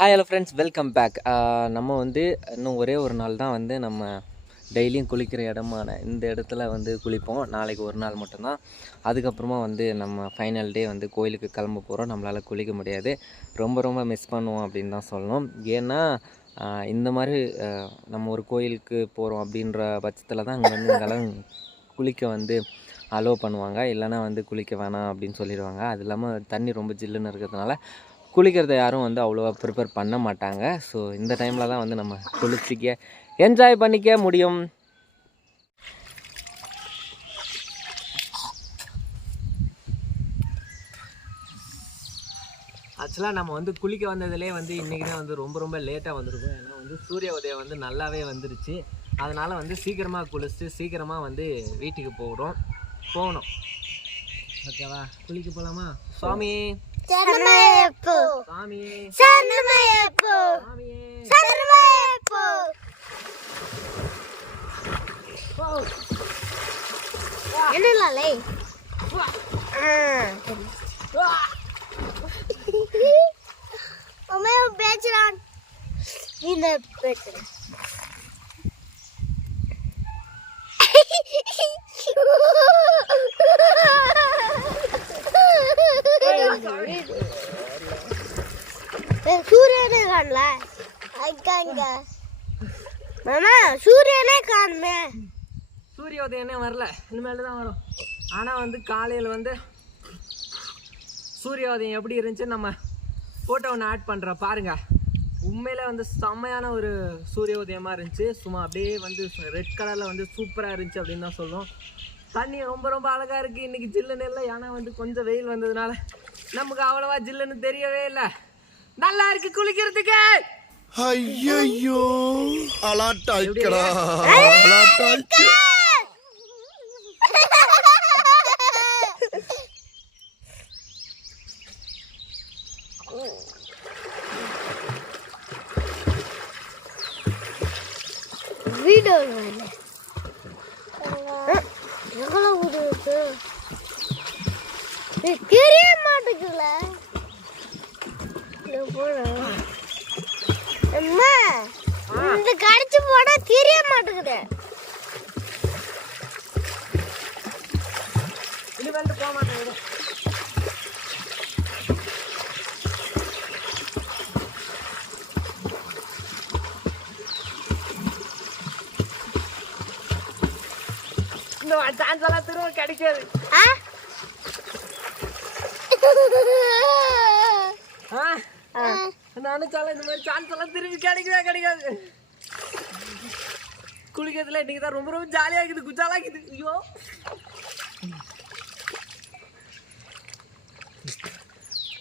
Hi hello friends, welcome back. நம்ம இன்னும் ஒரே ஒரு நாள் தான் நம்ம டெய்லியும் குளிக்கிற இடமான இந்த இடத்துல குளிப்போம். நாளைக்கு ஒரு நாள் மட்டும்தான். அதுக்கப்புறமா நம்ம ஃபைனல் டே கோயிலுக்கு கிளம்ப போகிறோம். நம்மளால் குளிக்க முடியாது. ரொம்ப ரொம்ப மிஸ் பண்ணுவோம் அப்படின்னு தான் சொல்லணும். ஏன்னா இந்த மாதிரி நம்ம ஒரு கோயிலுக்கு போகிறோம் அப்படின்ற பட்சத்தில் தான் இங்கெல்லாம் குளிக்க அலோவ் பண்ணுவாங்க. இல்லைனா குளிக்க வேணாம் அப்படின்னு சொல்லிடுவாங்க. அது இல்லாமல் தண்ணி ரொம்ப ஜில்லுன்னு இருக்கிறதுனால குளிக்கிறத யாரும் அவ்வளோவா ப்ரிப்பேர் பண்ண மாட்டாங்க. ஸோ இந்த டைமில் தான் நம்ம குளிச்சிக்க என்ஜாய் பண்ணிக்க முடியும். ஆக்சுவலாக நம்ம குளிக்க வந்ததுலேயே இன்றைக்கி தான் ரொம்ப ரொம்ப லேட்டாக வந்திருக்கும். ஏன்னா சூரிய உதயம் நல்லாவே வந்துருச்சு. அதனால் சீக்கிரமாக குளிச்சுட்டு சீக்கிரமாக வீட்டுக்கு போகணும். ஓகேவா? குளிக்க போகலாமா? சுவாமி என்னலே பேச்சுறான் இந்த பேச்சுறான் சூரியனே காணல. மாமா சூரியனே காணுமே. சூரிய உதயனே வரல, இனிமேல் தான் வரும். ஆனால் காலையில் சூரிய உதயம் எப்படி இருந்துச்சு நம்ம ஃபோட்டோ ஒன்று ஆட் பண்ணுறோம் பாருங்கள். உண்மையிலே செம்மையான ஒரு சூரிய உதயமாக இருந்துச்சு. சும்மா அப்படியே ரெட் கலரில் சூப்பராக இருந்துச்சு அப்படின்னு தான் சொல்லுவோம். தண்ணி ரொம்ப ரொம்ப அழகாக இருக்குது. இன்றைக்கி ஜில்லுன்னு இல்லை. ஏன்னா கொஞ்சம் வெயில் வந்ததுனால நமக்கு அவ்வளோவா ஜில்லுன்னு தெரியவே இல்லை. நல்லா இருக்கு குளிக்கிறதுக்கு. ஐயோ அலாட்டாய்க்கடா. வீடியோ எவ்வளோ உதவுது தெரிய மாட்டேங்குல. அம்மா இந்த கடிச்சு போட தெரிய மாட்டேங்குது. போக மாட்டேங்குது. இந்த சான்ஸ் எல்லாம் திரும்ப கிடைக்காது. நினைச்சாலும் இந்த மாதிரி சான்ஸ் எல்லாம் திரும்பி கிடைக்காது. குளிக்கிறதுல இன்னைக்கு தான் ரொம்ப ரொம்ப ஜாலியாக இருக்குது, குஜாலாக இருக்குது. ஐயோ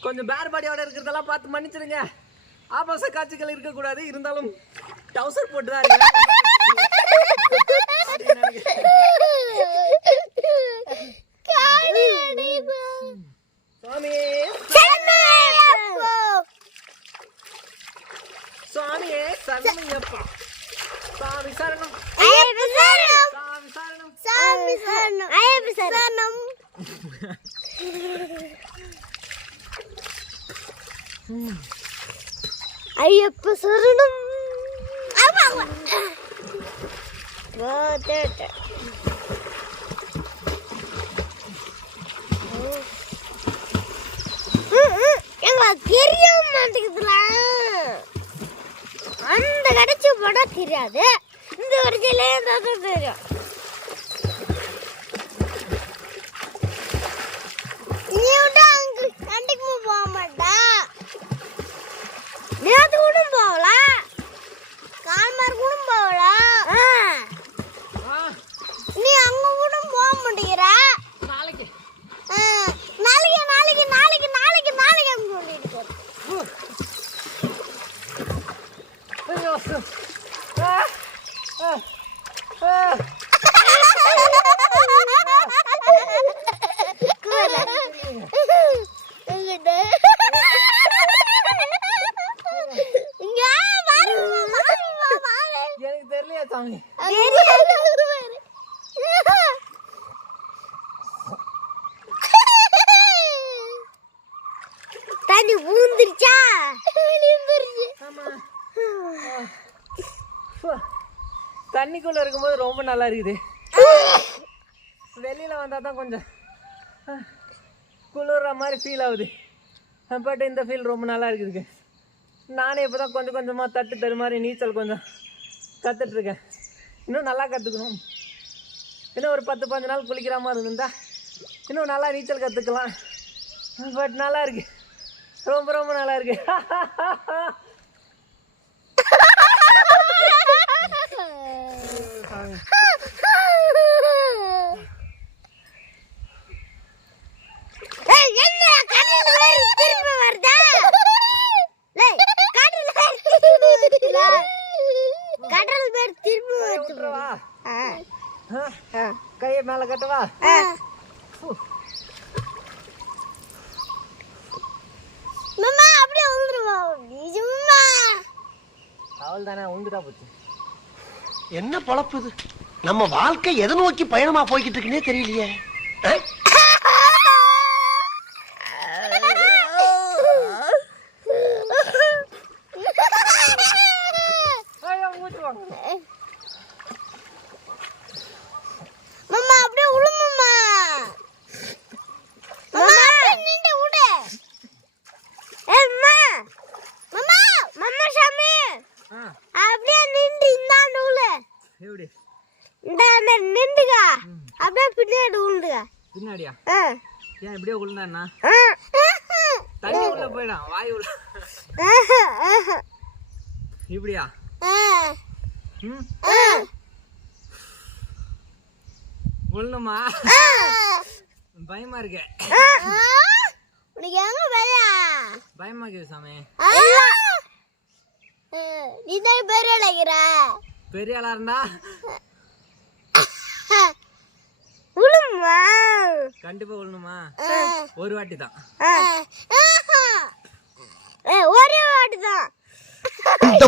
கொஞ்சம் பேர் பாடியோட இருக்கிறதெல்லாம் பார்த்து மன்னிச்சிடுங்க. ஆபாச காட்சிகள் இருக்கக்கூடாது. இருந்தாலும் டவுசர் போட்டு தான் இருக்கு. சுவாமியே சரணமையப்பா. சாமி சரணம். ஐயப்ப சரணம். தெரிய மாட்டேங்குதுல. அந்த கடைச்சு போட தெரியாது, இந்த கடைச்சில தெரியும். நீ விட்டா அன்றைக்கு போக மாட்டா. நேற்று கூட போகல, கால்மார் கூட போகல. நீ அங்க கூட போக மாட்டேங்கிற. நாளைக்கு நாளைக்கு நாளைக்கு நாளைக்கு நாளைக்கு நாளைக்கு சொல்லிட்டு எனக்கு தெரியலையா சாமி? தண்ணி ஊந்துருச்சா ஆமாம். தண்ணிக்குள்ளே இருக்கும்போது ரொம்ப நல்லா இருக்குது. வெளியில் வந்தால் தான் கொஞ்சம் குளிர்ற மாதிரி ஃபீல் ஆகுது. பட் இந்த ஃபீல் ரொம்ப நல்லா இருக்குதுங்க. நானே இப்போ தான் கொஞ்சம் கொஞ்சமாக தட்டு மாதிரி நீச்சல் கொஞ்சம் கற்றுட்ருக்கேன். இன்னும் நல்லா கற்றுக்கணும். இன்னும் ஒரு 10-15 நாள் குளிக்கிற மாதிரி இருந்தா இன்னும் நல்லா நீச்சல் கற்றுக்கலாம். பட் நல்லா இருக்கு, ரொம்ப ரொம்ப நல்லா இருக்கு. கையை மேல கட்டவா? அவள் தானே உந்துட்டா போச்சு. என்ன பொழப்பு இது? நம்ம வாழ்க்கை எதை நோக்கி பயணமா போய்கிட்டு இருக்குன்னே தெரியலையே. பின்னாடியா? ஏன் இப்படியே உள்ள தண்ணி உள்ள போயிடும், வாய் உள்ள இப்படியா? உள்ளுமா? பயமா இருக்கு. பயமா இருக்குது சாமி. பெரிய ஆளா இருந்தா கண்டிப்பா விழணுமா? ஒரு வாட்டி தான். ஒரே வாட்டி தான்.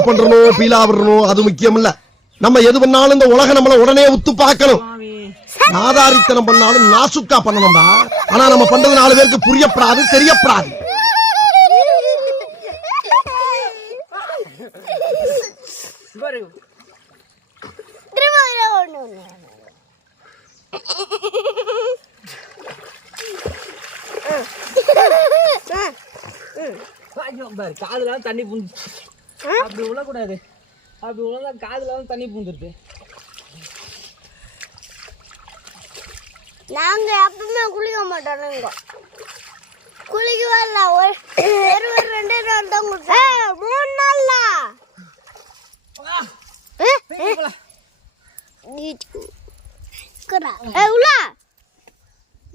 பண்றணும், பீலா விடணும், அது முக்கியம் இல்ல. நம்ம எது பண்ணாலும் இந்த உலகம் நம்மள உடனே உத்து பார்க்கணும். நாதாரித்தனம் பண்ணாலும் நாசுக்கா பண்ணணும்டா. ஆனா நம்ம பண்றது 4 பேருக்கு புரியப்படாது, தெரியப்படாது. காதுல தண்ணி பூந்து அப்படி விழக்கூடாது. அப்படி விழுந்தா காதுல தண்ணி பூந்துருது. நாங்க எப்பவுமே குளிக்க மாட்டோம். குளிக்கவே இல்ல. ஒரு 2 நாள் தான் குளிச்சோம். 3 நாள்ல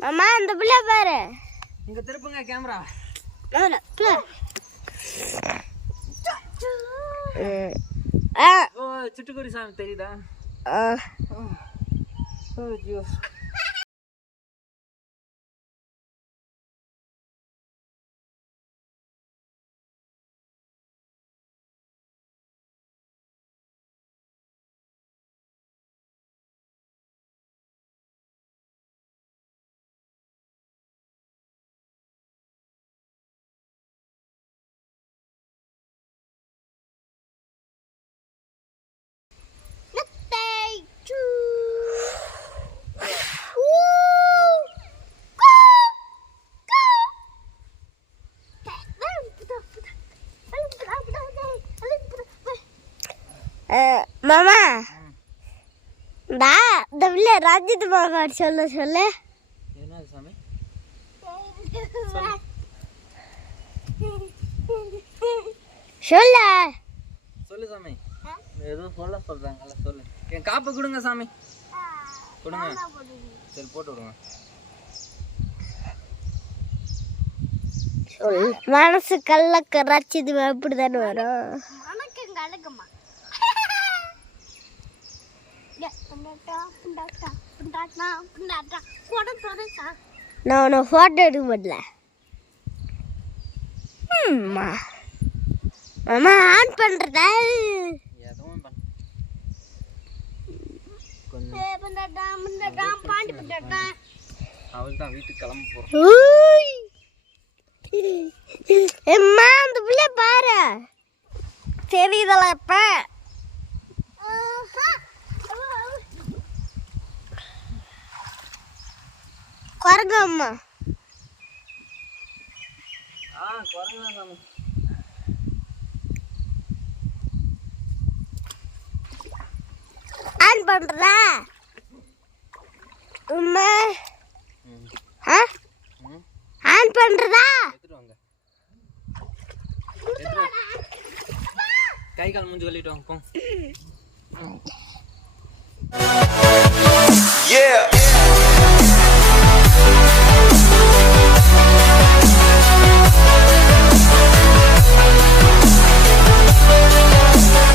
மாமா அந்த பிள்ளை பாரு. இங்க திருப்புங்க கேமரா. சிட்டுக்குருவி சாமி தெரியுதா? மாமா இந்த பிள்ளை ராஜித் மாமா சொல்ல சொல்லு. என்ன சாமி? சொல்ல சொல்லு சாமி. ஏதோ சொல்றாங்கல்ல, சொல்லு. என் காப்பு கொடுங்க சாமி, கொடுங்க. சரி போட்டு விடுங்க. மனசு கல்லக்க ராஜித் அப்படித்தானே வரும். நான் உன்னை போட்டோ எடுக்க மாட்டல. மாமா ஆன் பண்றதா? அவள் தான் வீட்டுக்கு கிளம்ப போறோம். அம்மா அந்த பிள்ளை பாரு தெரியுதல இப்ப குரங்கு அம்மா ஆன் பண்றதா அம்மா ஆன் பண்றதா கை கால் மூஞ்சி கழுவிட்டு வாங்க போ. Yeah.